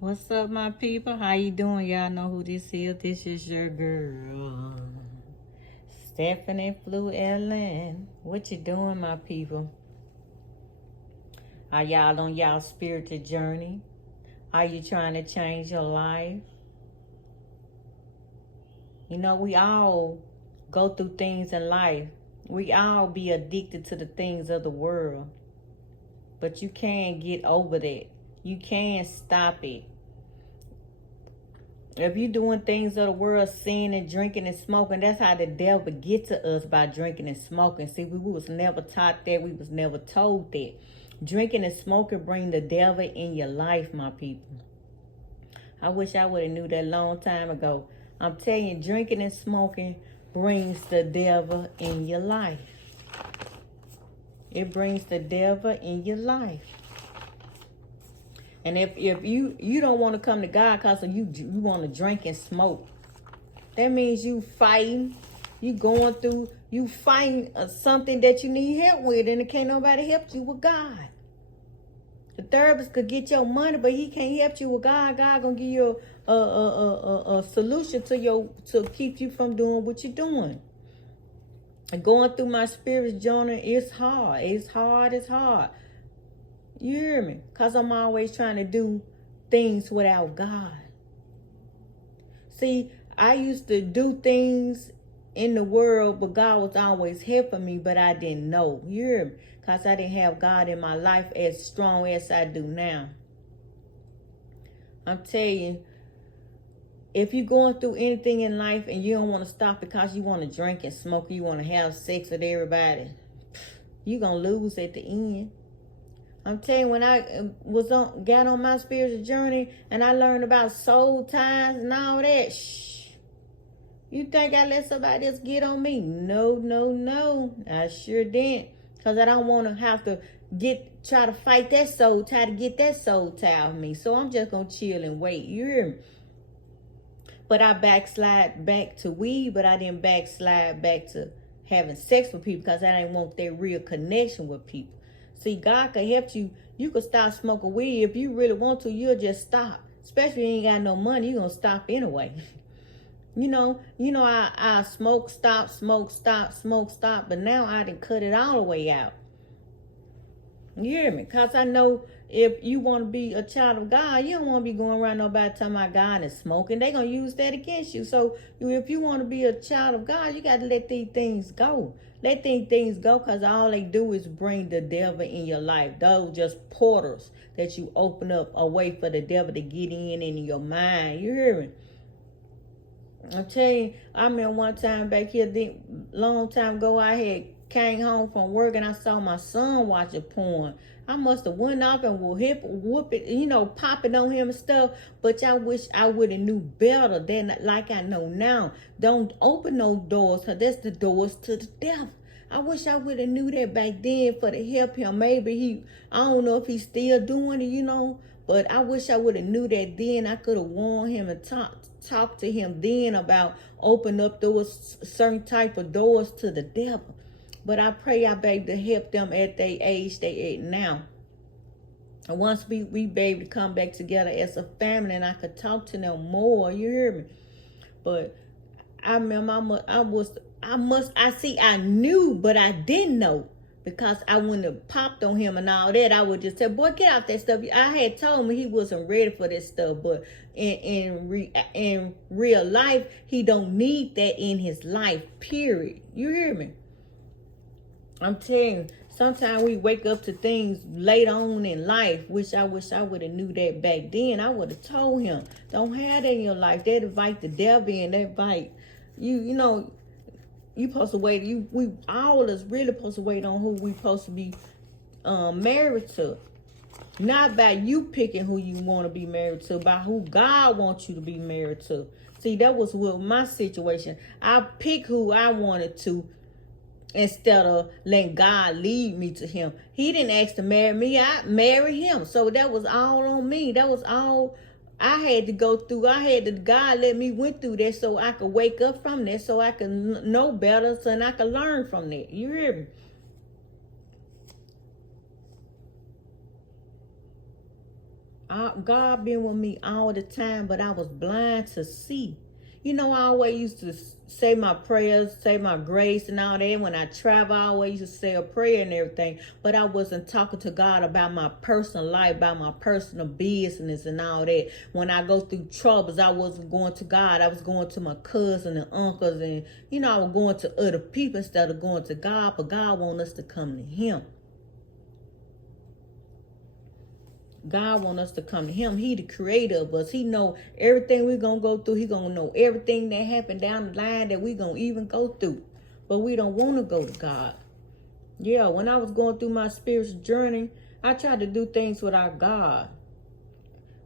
What's up, my people? How you doing? Y'all know who this is. This is your girl, Stephanie Flew Ellen. What you doing, my people? Are y'all on y'all spiritual journey? Are you trying to change your life? You know, we all go through things in life. We all be addicted to the things of the world. But you can't get over that. You can't stop it. If you doing things of the world, sinning and drinking and smoking, that's how the devil get to us, by drinking and smoking. See, we was never taught that. We was never told that. Drinking and smoking bring the devil in your life, my people. I wish I would have knew that long time ago. I'm telling you, drinking and smoking brings the devil in your life. It brings the devil in your life. And if you don't want to come to God because you want to drink and smoke, that means you fighting, you fighting something that you need help with, and it can't nobody help you with God. The therapist could get your money, but he can't help you with God. God gonna give you a solution to keep you from doing what you're doing. And going through my spiritual journey, it's hard. It's hard. You hear me? Because I'm always trying to do things without God. See, I used to do things in the world, but God was always helping me, but I didn't know. You hear me? Because I didn't have God in my life as strong as I do now. I'm telling you, if you're going through anything in life and you don't want to stop because you want to drink and smoke, you want to have sex with everybody, you're going to lose at the end. I'm telling you, when I got on my spiritual journey and I learned about soul ties and all that, you think I let somebody else get on me? No. I sure didn't. Because I don't want to have to try to fight that soul tie to get that soul tie off me. So I'm just going to chill and wait. You hear me? But I backslide back to weed, but I didn't backslide back to having sex with people because I didn't want that real connection with people. See, God can help you. You can stop smoking weed. If you really want to, you'll just stop. Especially if you ain't got no money, you're going to stop anyway. You know, I smoke, stop, but now I done cut it all the way out. You hear me? Because I know if you want to be a child of God, you don't want to be going around nobody talking about God and smoking. They're going to use that against you. So if you want to be a child of God, you got to let these things go. Let these things go, because all they do is bring the devil in your life. Those just portals that you open up a way for the devil to get in your mind. You hear me? I'm telling you, I remember one time back here, long time ago, I had came home from work and I saw my son watching porn. I must have went off and whoop it, popping on him and stuff. But I wish I would have knew better than like I know now. Don't open those doors, because that's the doors to the devil. I wish I would have knew that back then for to help him. Maybe I don't know if he's still doing it, but I wish I would have knew that then. I could have warned him and talk to him then about open up those certain type of doors to the devil. But I pray I be able to help them at their age they at now. And once we be able to come back together as a family and I could talk to them more, you hear me? But I remember I knew, but I didn't know. Because I wouldn't have popped on him and all that. I would just say, boy, get out that stuff. I had told him he wasn't ready for this stuff. But in real life, he don't need that in his life, period. You hear me? I'm telling you, sometimes we wake up to things later on in life. I wish I would have knew that back then. I would have told him, don't have that in your life. That invite the devil in. That invite, you supposed to wait. We all of us really supposed to wait on who we supposed to be married to. Not by you picking who you want to be married to, by who God wants you to be married to. See, that was with my situation. I picked who I wanted to instead of letting God lead me to him. He didn't ask to marry me. I married him. So that was all on me. That was all I had to go through. God let me went through that so I could wake up from that, so I could know better, so I could learn from that. You hear me? God been with me all the time, but I was blind to see. You know, I always used to say my prayers, say my grace and all that. When I travel, I always used to say a prayer and everything. But I wasn't talking to God about my personal life, about my personal business and all that. When I go through troubles, I wasn't going to God. I was going to my cousin and uncles. And, you know, I was going to other people instead of going to God. But God wants us to come to him. God wants us to come to him. He the creator of us. He know everything we're going to go through. He going to know everything that happened down the line that we're going to even go through. But we don't want to go to God. Yeah, when I was going through my spiritual journey, I tried to do things without God.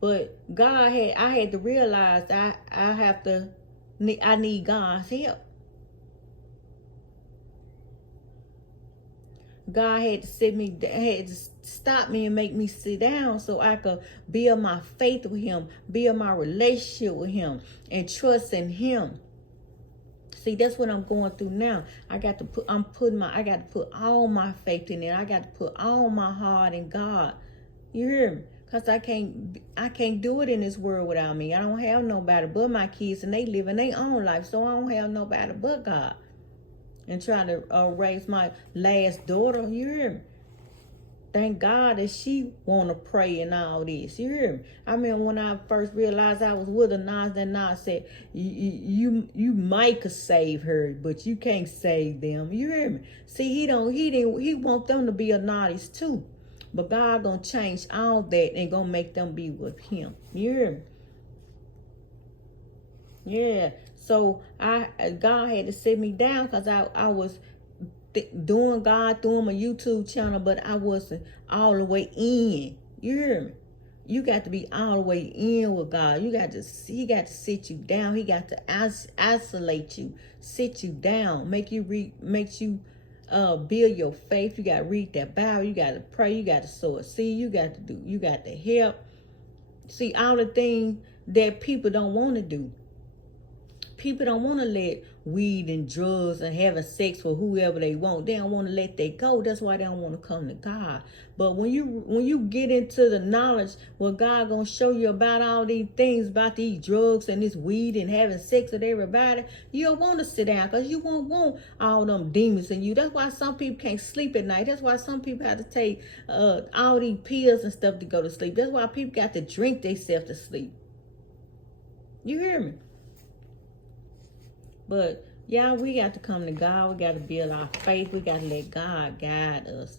But I had to realize I need God's help. God had to had to stop me and make me sit down so I could build my faith with him, build my relationship with him, and trust in him. See, that's what I'm going through now. I got to put all my faith in it. I got to put all my heart in God. You hear me? Because I can't do it in this world without me. I don't have nobody but my kids, and they live in their own life, so I don't have nobody but God. And trying to raise my last daughter, you hear me? Thank God that she want to pray and all this, you hear me? I mean, when I first realized I was with a Nas said, you might could save her, but you can't save them, you hear me? See, he want them to be a Nas too. But God gonna change all that and gonna make them be with him, you hear me? Yeah. So God had to sit me down because I was doing God through my YouTube channel, but I wasn't all the way in. You hear me? You got to be all the way in with God. He got to sit you down. He got to isolate you, sit you down, make you build your faith. You got to read that Bible. You got to pray. You got to sow a seed. You got to help. See, all the things that people don't want to do. People don't want to let weed and drugs and having sex with whoever they want. They don't want to let that go. That's why they don't want to come to God. But when you get into the knowledge what God gonna show you about all these things, about these drugs and this weed and having sex with everybody, you don't want to sit down because you won't want all them demons in you. That's why some people can't sleep at night. That's why some people have to take all these pills and stuff to go to sleep. That's why people got to drink themselves to sleep. You hear me? But, yeah, we got to come to God. We got to build our faith. We got to let God guide us.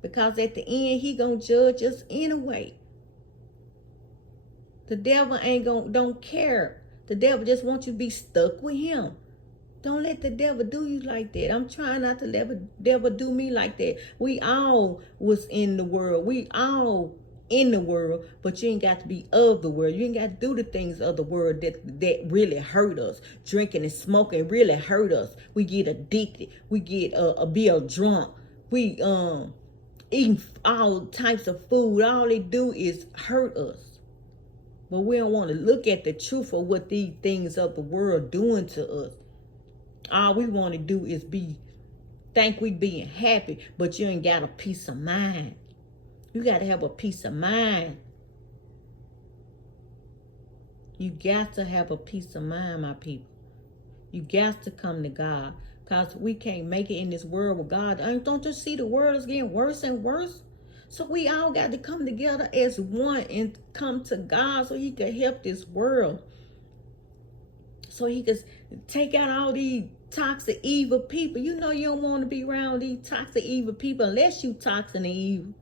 Because at the end, he going to judge us anyway. The devil don't care. The devil just wants you to be stuck with him. Don't let the devil do you like that. I'm trying not to let the devil do me like that. We all was in the world. We all in the world, but you ain't got to be of the world. You ain't got to do the things of the world that really hurt us. Drinking and smoking really hurt us. We get addicted. We get be drunk. We eating all types of food. All they do is hurt us. But we don't want to look at the truth of what these things of the world doing to us. All we want to do is think we being happy, but you ain't got a peace of mind. You got to have a peace of mind. You got to have a peace of mind, my people. You got to come to God. Because we can't make it in this world with God. Don't you see the world is getting worse and worse? So we all got to come together as one and come to God so he can help this world. So he can take out all these toxic, evil people. You know you don't want to be around these toxic, evil people unless you toxic and evil.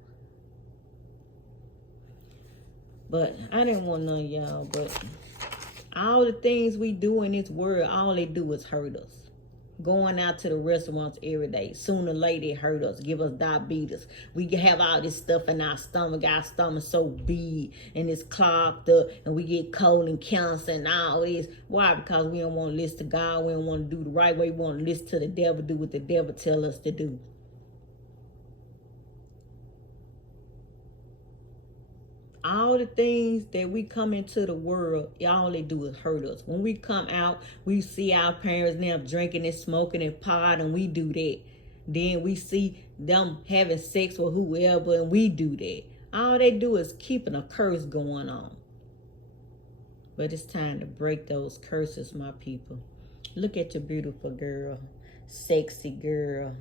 But I didn't want none of y'all. But all the things we do in this world, all they do is hurt us. Going out to the restaurants every day. Sooner or later it hurt us. Give us diabetes. We have all this stuff in our stomach. Our stomach so big and it's clogged up. And we get cold and cancer and all this. Why? Because we don't want to listen to God. We don't want to do the right way. We want to listen to the devil. Do what the devil tell us to do. All the things that we come into the world, all they do is hurt us. When we come out, we see our parents now drinking and smoking and pot, and we do that. Then we see them having sex with whoever, and we do that. All they do is keeping a curse going on. But it's time to break those curses, my people. Look at your beautiful girl. Sexy girl.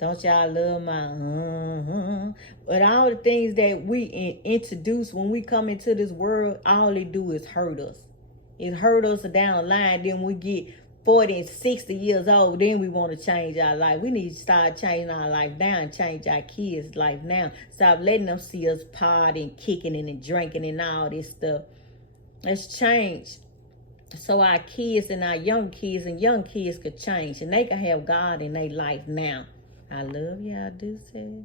Don't y'all love my But all the things that we introduce when we come into this world, all they do is hurt us. It hurt us down the line. Then we get 40 and 60 years old, then we want to change our life. We need to start changing our life now and change our kids' life now. Stop letting them see us partying, kicking and drinking and all this stuff. Let's change so our kids and our young kids could change and they can have God in their life now. I love y'all, do say.